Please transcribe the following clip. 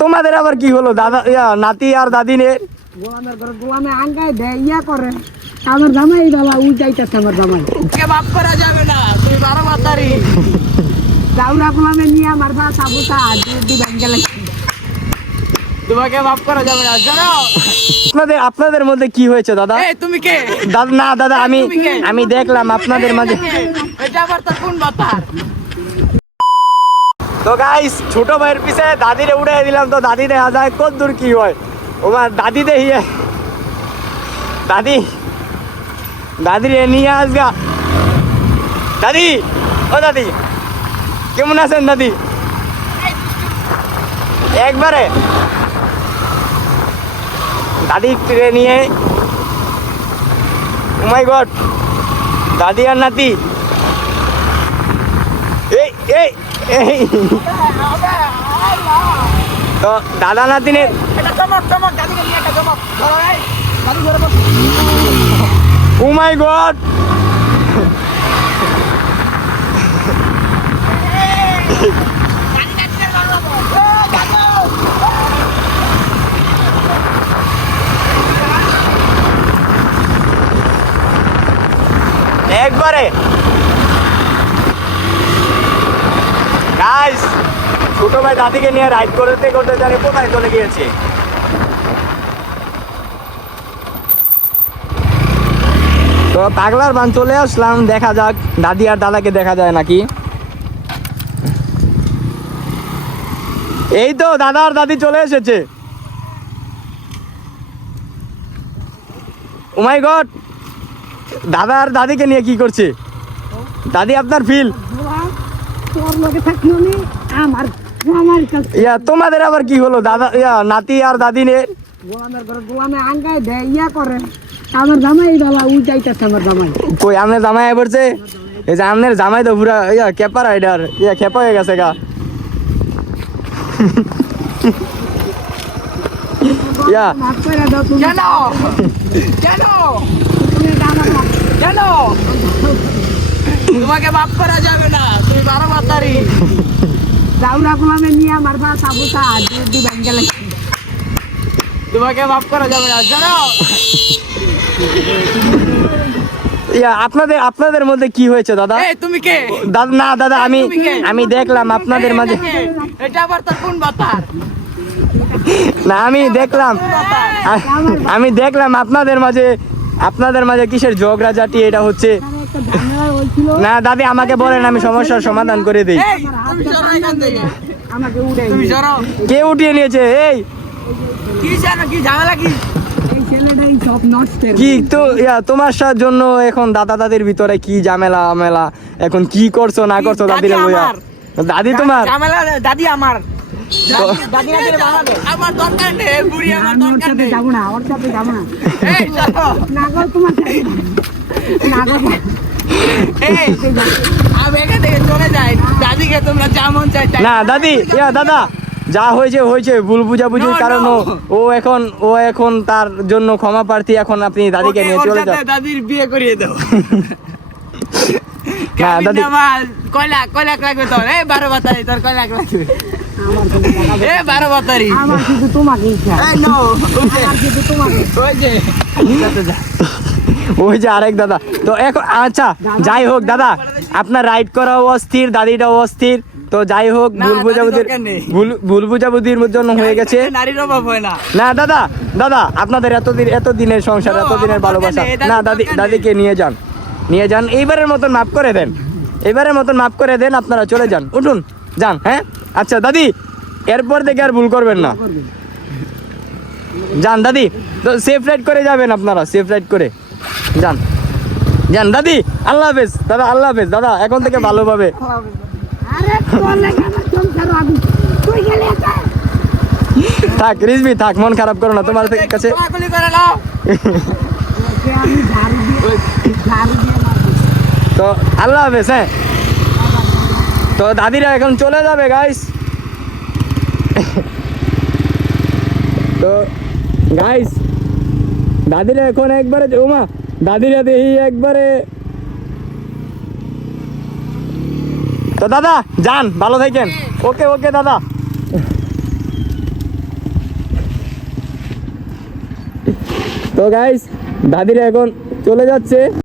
তোমাদের আবার কি হলো দাদা নাতি আর দাদিনের গোলামের ঘরে গোলামে আঙ্গাই দেয় ইয়া করে আমার জামাই বাবা উঠাইতেছে আমার জামাই বাপ করা যাবে না তুই 12 তারিখ চাউরা গোলামে নিয়ে আমার বা সাবুতা দি ভাঙ্গা লাগছে তোমাকে মাফ করা যাবে না জানো আপনাদের মধ্যে কি হয়েছে দাদা? এই তুমি কে? দাদা না দাদা আমি দেখলাম আপনাদের মাঝে এটা আবার তো কোন বাতার? তো গাইস ছোট ভাইয়ের পিছে দাদিরে উড়াই দিলাম, তো দাদি দেখা যায় কত দূর কি হয়। ওমার দাদি দেখিয়ে দাদিরে নিয়ে আসগা। দাদি ও দাদি কেমন আছেন দাদি? একবারে দাদি ট্রেনে নিয়ে ও মাই গড দাদি আর নাতি এই এই এই তো দাদা নাতিনের ও মাই গড একবারে গাইস ছোট ভাই দাদিকে নিয়ে রাইড করতে করতে জানি কোথায় চলে গিয়েছে। তো পাগলার বান চলে আসলাম, দেখা যাক দাদি আর দাদাকে দেখা যায় নাকি। এই তো দাদা আর দাদি চলে এসেছে। ও মাই গড দাদা আর দাদিকে নিয়ে কি করছে? দাদি আপনার ফিল তোমাদের আবার কি হলো দাদা নাতি আর দাদিনের গোলামের ঘরে গোলামে আঙ্গাই দেয় ইয়া করে আমার জামাই বাবা উঠাইতেছে আমার জামাই কই আপনার জামাই পড়ছে? এই যে আপনার জামাই তো পুরা খেপা রাইডার খেপা হয়ে গেছে গা। তোমাকে মাফ করা যাবে না তুই 12 তারিখ চাউরা গোলামে নিয়ে আমার বা সাবুতা দি ভাঙ্গা লাগছে তোমাকে মাফ করা যাবে না জানো। আপনাদের মধ্যে কি হয়েছে দাদা? এই তুমি কে? দাদা না দাদা আমি দেখলাম আপনাদের মাঝে এটা আবার তো কোন বাতার? না আমি দেখলাম আপনাদের মাঝে কিসের ঝগড়াঝাটি এটা হচ্ছে। না দাদি আমাকে বলেন আমি সমস্যার সমাধান করে দিই। কে উঠিয়ে নিয়েছে? এই কি তো তোমার জন্য এখন দাদা দাদির ভিতরে কি ঝামেলা আমেলা, এখন কি করছো না করছো দাদির বইয়া? দাদি তোমার দাদি আমার আমার দরকার নেই বুড়ি আমার দরকার নেই যাবো না ওর সাথে যাবো না এই চলো না গো তোমার না গো আমি এখান থেকে চলে যাই দাদিকে তোমরা যেমন চাই না দাদি দাদা যা হয়েছে ভুল বুঝাবুঝির কারণ ও এখন তার জন্য ক্ষমা প্রার্থী। এখন আপনি দাদিকে নিয়ে চলে যান। দাদির বিয়ে করিয়ে দাও। না দাদি কয়লা লাগবে তোর? এই 12 তারিখ তোর কয়লা লাগবে? এই 12 তারিখ আমার শুধু তোমাকে ইচ্ছা আমার শুধু তোমাকে ওই যে আরেক দাদা। তো এখন আচ্ছা যাই হোক দাদা আপনার রাইড করা অস্থির, দাদিটাও অস্থির। তো যাই হোক ভুল বুঝাবুঝির জন্য হয়ে গেছে। নারীর অভাব হয় না। না দাদা আপনাদের এতদিনের সংসার, এতদিনের ভালোবাসা। না দাদিকে নিয়ে যান এইবারের মতন মাফ করে দেন। আপনারা চলে যান, উঠুন যান। হ্যাঁ আচ্ছা দাদি এরপর থেকে আর ভুল করবেন না। যান দাদি, তো সেফ রাইড করে যাবেন আপনারা, সেফ রাইড করে যান দাদি। আল্লাহ হাফেজ দাদা, আল্লাহ হাফেজ দাদা, এখন থেকে ভালোভাবে। আরে তোর লাগে আমার সংসার আগুন তুই গেলে একা থাক রিজবি থাক, মন খারাপ করো না, তোমার কাছে কোলাকুলি করে নাও। ওকে আমি ঝাড়ু দিয়ে মারবো তো আল্লাহ হাফেজ। হ্যাঁ, তো দাদিরা এখন চলে যাবে গাইস। তো গাইস দাদিরা এখন একবারে ওমা দাদিরা দেখি একবারে। তো দাদা যান, ভালো থাকেন। ওকে ওকে দাদা। তো গাইস দাদিরা এখন চলে যাচ্ছে।